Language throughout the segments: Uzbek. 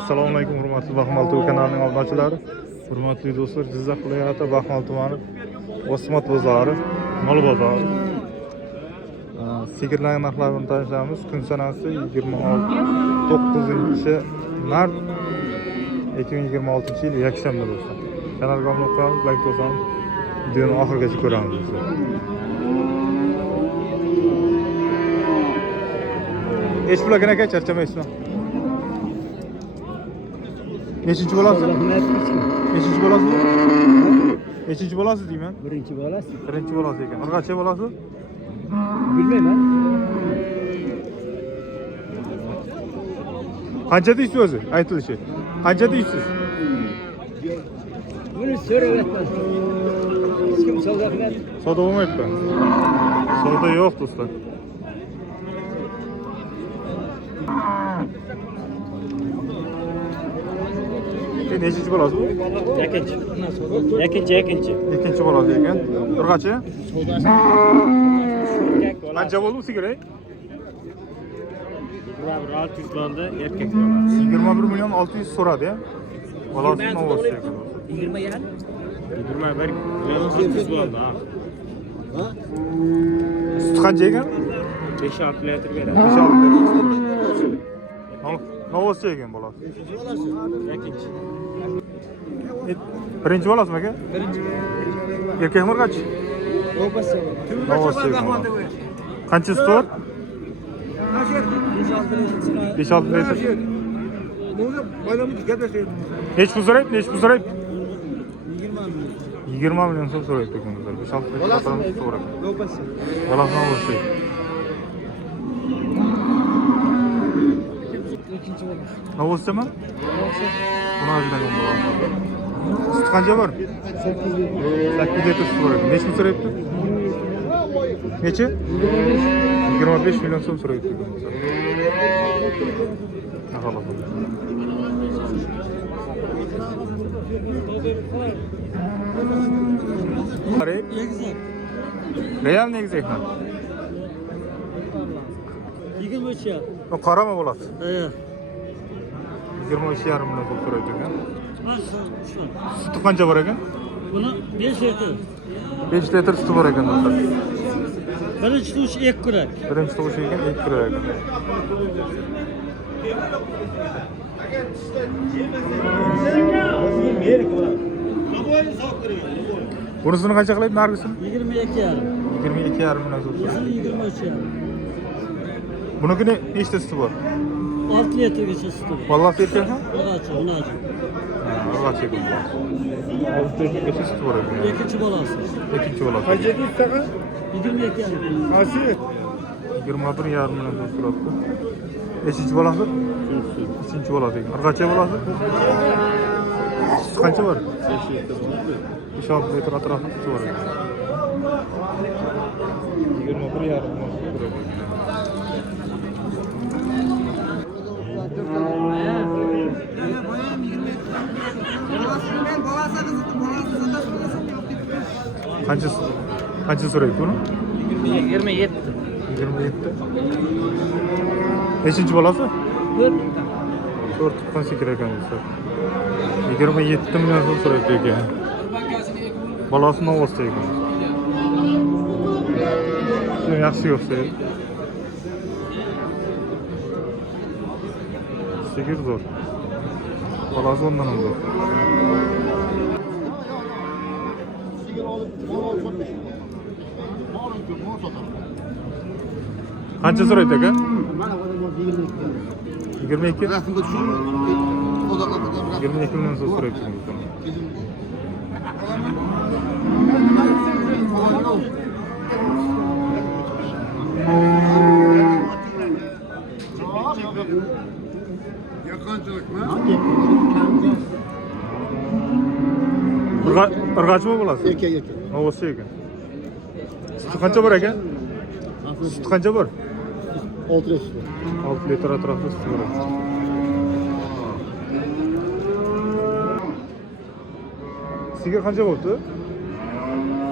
Assalomu alaykum hurmatli Baxmal TV kanalining obunachilari. Hurmatli do'stlar, Jizzax viloyati Baxmal tumani Osmat bozori, mol bozori. Sigirlar narxlarini tanishamiz. Kun sanasi 9-mart 2026 yil yakshanba do'stlar. Kanalga obuna bo'lib, like bosamiz. Videoni oxirigacha ko'ramiz do'stlar. Eş bulagan aka, charchamaysiz. Nechinchi bolasi? Nechinchi bolasi? Nechinchi bolasi deyman? Birinchi bolasi. Birinchi bolasi ekan. Qancha bolasi? Bilmayman. Qancha deysiz o'zi? Aytilishi. Qancha deysiz? Buni so'rayapman. Hech kim savdo qiladi. Savdo bo'lmayapti. Savdo yo'q do'stlar. Nechinchi bolasi bu? Yakınchi. Yakınchi. Ikkinchi bolasi ekan. Qancha? Qancha bo'ldi sigiri? 600 bo'ldi, erkak bolasi. 21 milyon 600 so'radi ya. Bolasi novosti ekan. 20 yarim. 21 milyon 600 bo'ldi. Ha? Sut qancha ekan? 5-6 litr beradi. 5-6 litr. Novosti ekan bolasi. Yakınchi. Birinchi bolasimi aka? Birinchi. Erkak murg'achi? Obasi. Novosti ekan. Qancha sut bor? 5-6 litr. Nechi pul so'rayapti? Nechi pul so'rayapti? 20 milyon so'm so'rayapti ekan bizlar. 5-6 litr so'rayapti. Obasi. Bolasi novosti. İkinci bolasi. Novostimi? Buni ajragan bo'ladi. Sut qancha bor? 8 litr. 8 litr sut bor ekan. Nechi pul so'rayapti? Nechi? 25 milyon so'm so'rayapti ekan bizlar. Xo'p. Qarayib, Egizak. real negizakmi? 23 yarim. Bu qarama bo'ladi. He. 23,5 milyon so'm so'rayapti ekan. Shu. Suti qancha bor ekan? Buni 5 litr. 5 litr suti bor ekan do'stlar. Birinchi tush ek kurak. Birinchi tug'ish ekan, 2 kilo ekan. Bunisini qancha qilyapti nargisini? 22 yarim. 22,5 milyon so'm. Bizning 23 yarim. Buniki nechta suti bor? 6 litrgacha suti. Bolasi erkakmi? Unachi. Urg'achi ekan. 6 litrgacha suti bor ekan. Ikkinchi bolasi. Ikkinchi bolasi. 22 yarim. 21,5 milyon so'm turibdi. Nechinchi bolasi? Uchinchi bolasi ekan. Urg'achi bolasi? Suti qancha bor? 5-6 litr atrofida suti bor ekan. 21,5 milyon so'm turibdi. Qancha so'rayapti buni? 27. 27. Nechinchi bolasi? 4 tuqqan sigir ekan do'stlar. 27 milyon so'm so'rayapti ekan. Bolasi novosti ekan. Shuni yaxshi ko'rsatadi. Sigir zo'r. Bolasi ondan oldu. Qancha so'raydi aka? 22. 22 milyon so'm so'rayapti. Urg'achmi bo'lasi? Erkak. Novosti ekan. Suti qancha bor ekan? Suti qancha bor? 6 litr. 6 litr atrofida suti bor. Sigir qancha bo'ldi?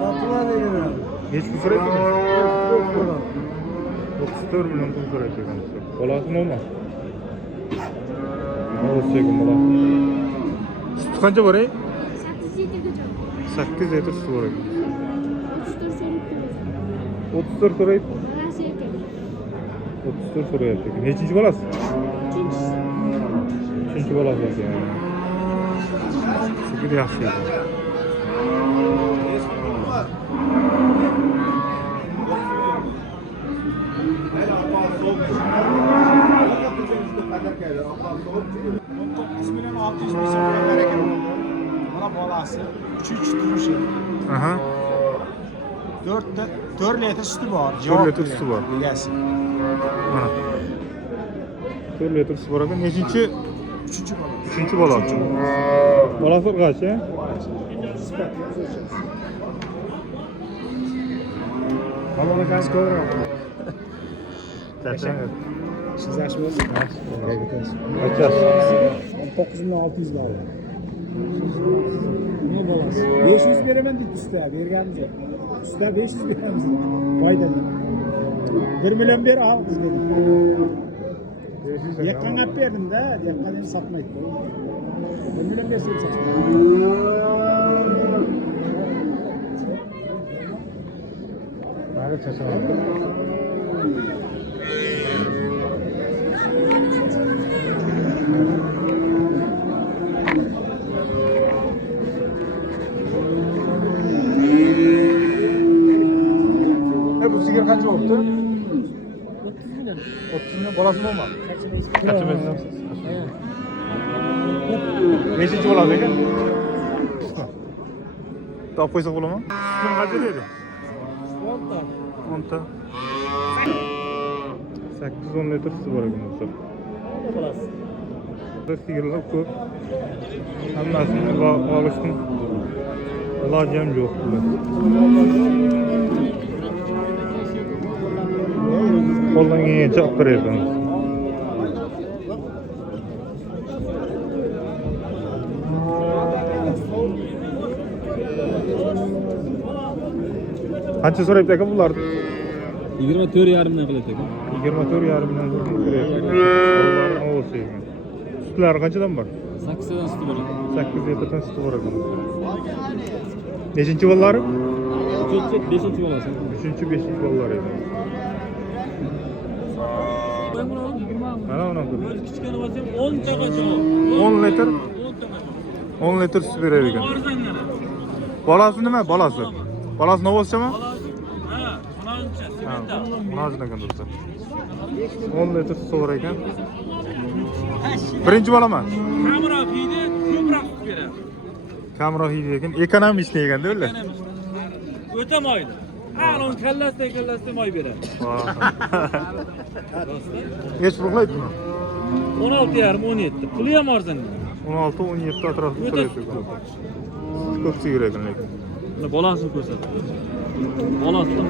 6 Nechi pul so'rayapti? 34 milyon pul so'rayapti ekan. Bolasi nima? Olsun bola. Süt qancha bor ey? 8 8 litrga jo'q. litr suv bor ekan. 34 so'rayapti. 34 so'raydi. Bolasi erkak. 34 so'rayapti ekan. Nechinchi bolasi? Ikkinchisi. 3-chi bolasi ekan. Sigir yaxshi ekan. Bilan 600 ming so'mga barakat bo'ldi. Mana bolasi 3 turishi. Aha. 4 litr suti bor. 4 litr suti bor. Egasi. Mana. 4 litr suv bor ekan. Nechinchi? 3-chi bola. 3-chi bolasi. Bolasi qancha? Balona gaz ko'raroq. Kacha. Siz yaxshi bo'lsiz? Kacha. 9600 dollar. Ne bolasi? 500 beraman deydi usta, berganimiz yo'q. Usta 500 beramiz. Foyda. 1 million ber al biz dedik. Yakkan olib berdim-da, yakkan endi sotmaydi. 1 million bersam sotmaydi. Bari çaşalar. Bu sigir kaç oldu? 30 milyon. 30 milyon bolası mı olmadı? Kaçımız? Beşinci bolası ekan. Topib qo'ysak bo'ladimi? Kim qancha dedi? 10 ta. 8-10 litr suv bor ekan do'stlar. Sigirlar ko'p. Hammasini olishdim. Iloji ham yo'q bular. Qo'ldan kelgancha olib beryapmiz. Qancha so'rayapti aka bular? 24,5 dan qilyapti aka. 24,5 dan so'rayapti. Alloh olsun. Sutlari qanchadan bor? 8 dan suti bor. 8 litrdan suti bor ekan. Nechinchi bolalari? 5-chi bolasi. 3-chi, 5-chi bolalari ekan. Ana ona ko'r. Kichkina bo'lsa 10 taqacha. 10 litr 10 taqacha. 10 litr sut berar ekan. Arzonlari. Bolasi nima? Bolasi. Bolasi Novoschami? Ha, Xonancha, Sementa. Nozin ekan do'stlar. 10 litr suv bor ekan. Birinchi bolaman. Kamera fiydi ko'proq sut beradi. Kamroq yeydi ekan. Ekonomistni ekanda ular. O'ta moyli. Alon kallasidan moy beradi. Hech uruqlaydimi? 16,5 17. Puli ham arzon. 16-17 atrofida turadi ekan. Ko'p sigir ekan lekin. Bolasini ko'rsat. Bolasidan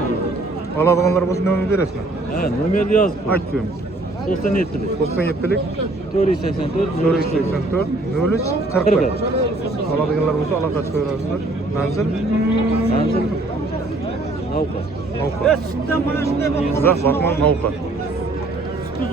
Oladiganlar bo'lsa nima berasizmi? ha, nomerni yozib. Aytdim. 97lik. 97lik 484 484 03 41. Oladiganlar bo'lsa aloqa qo'yasizlar. Manzil Manzil. Navqa. Navqa. Jizzax Baxmal Navqa.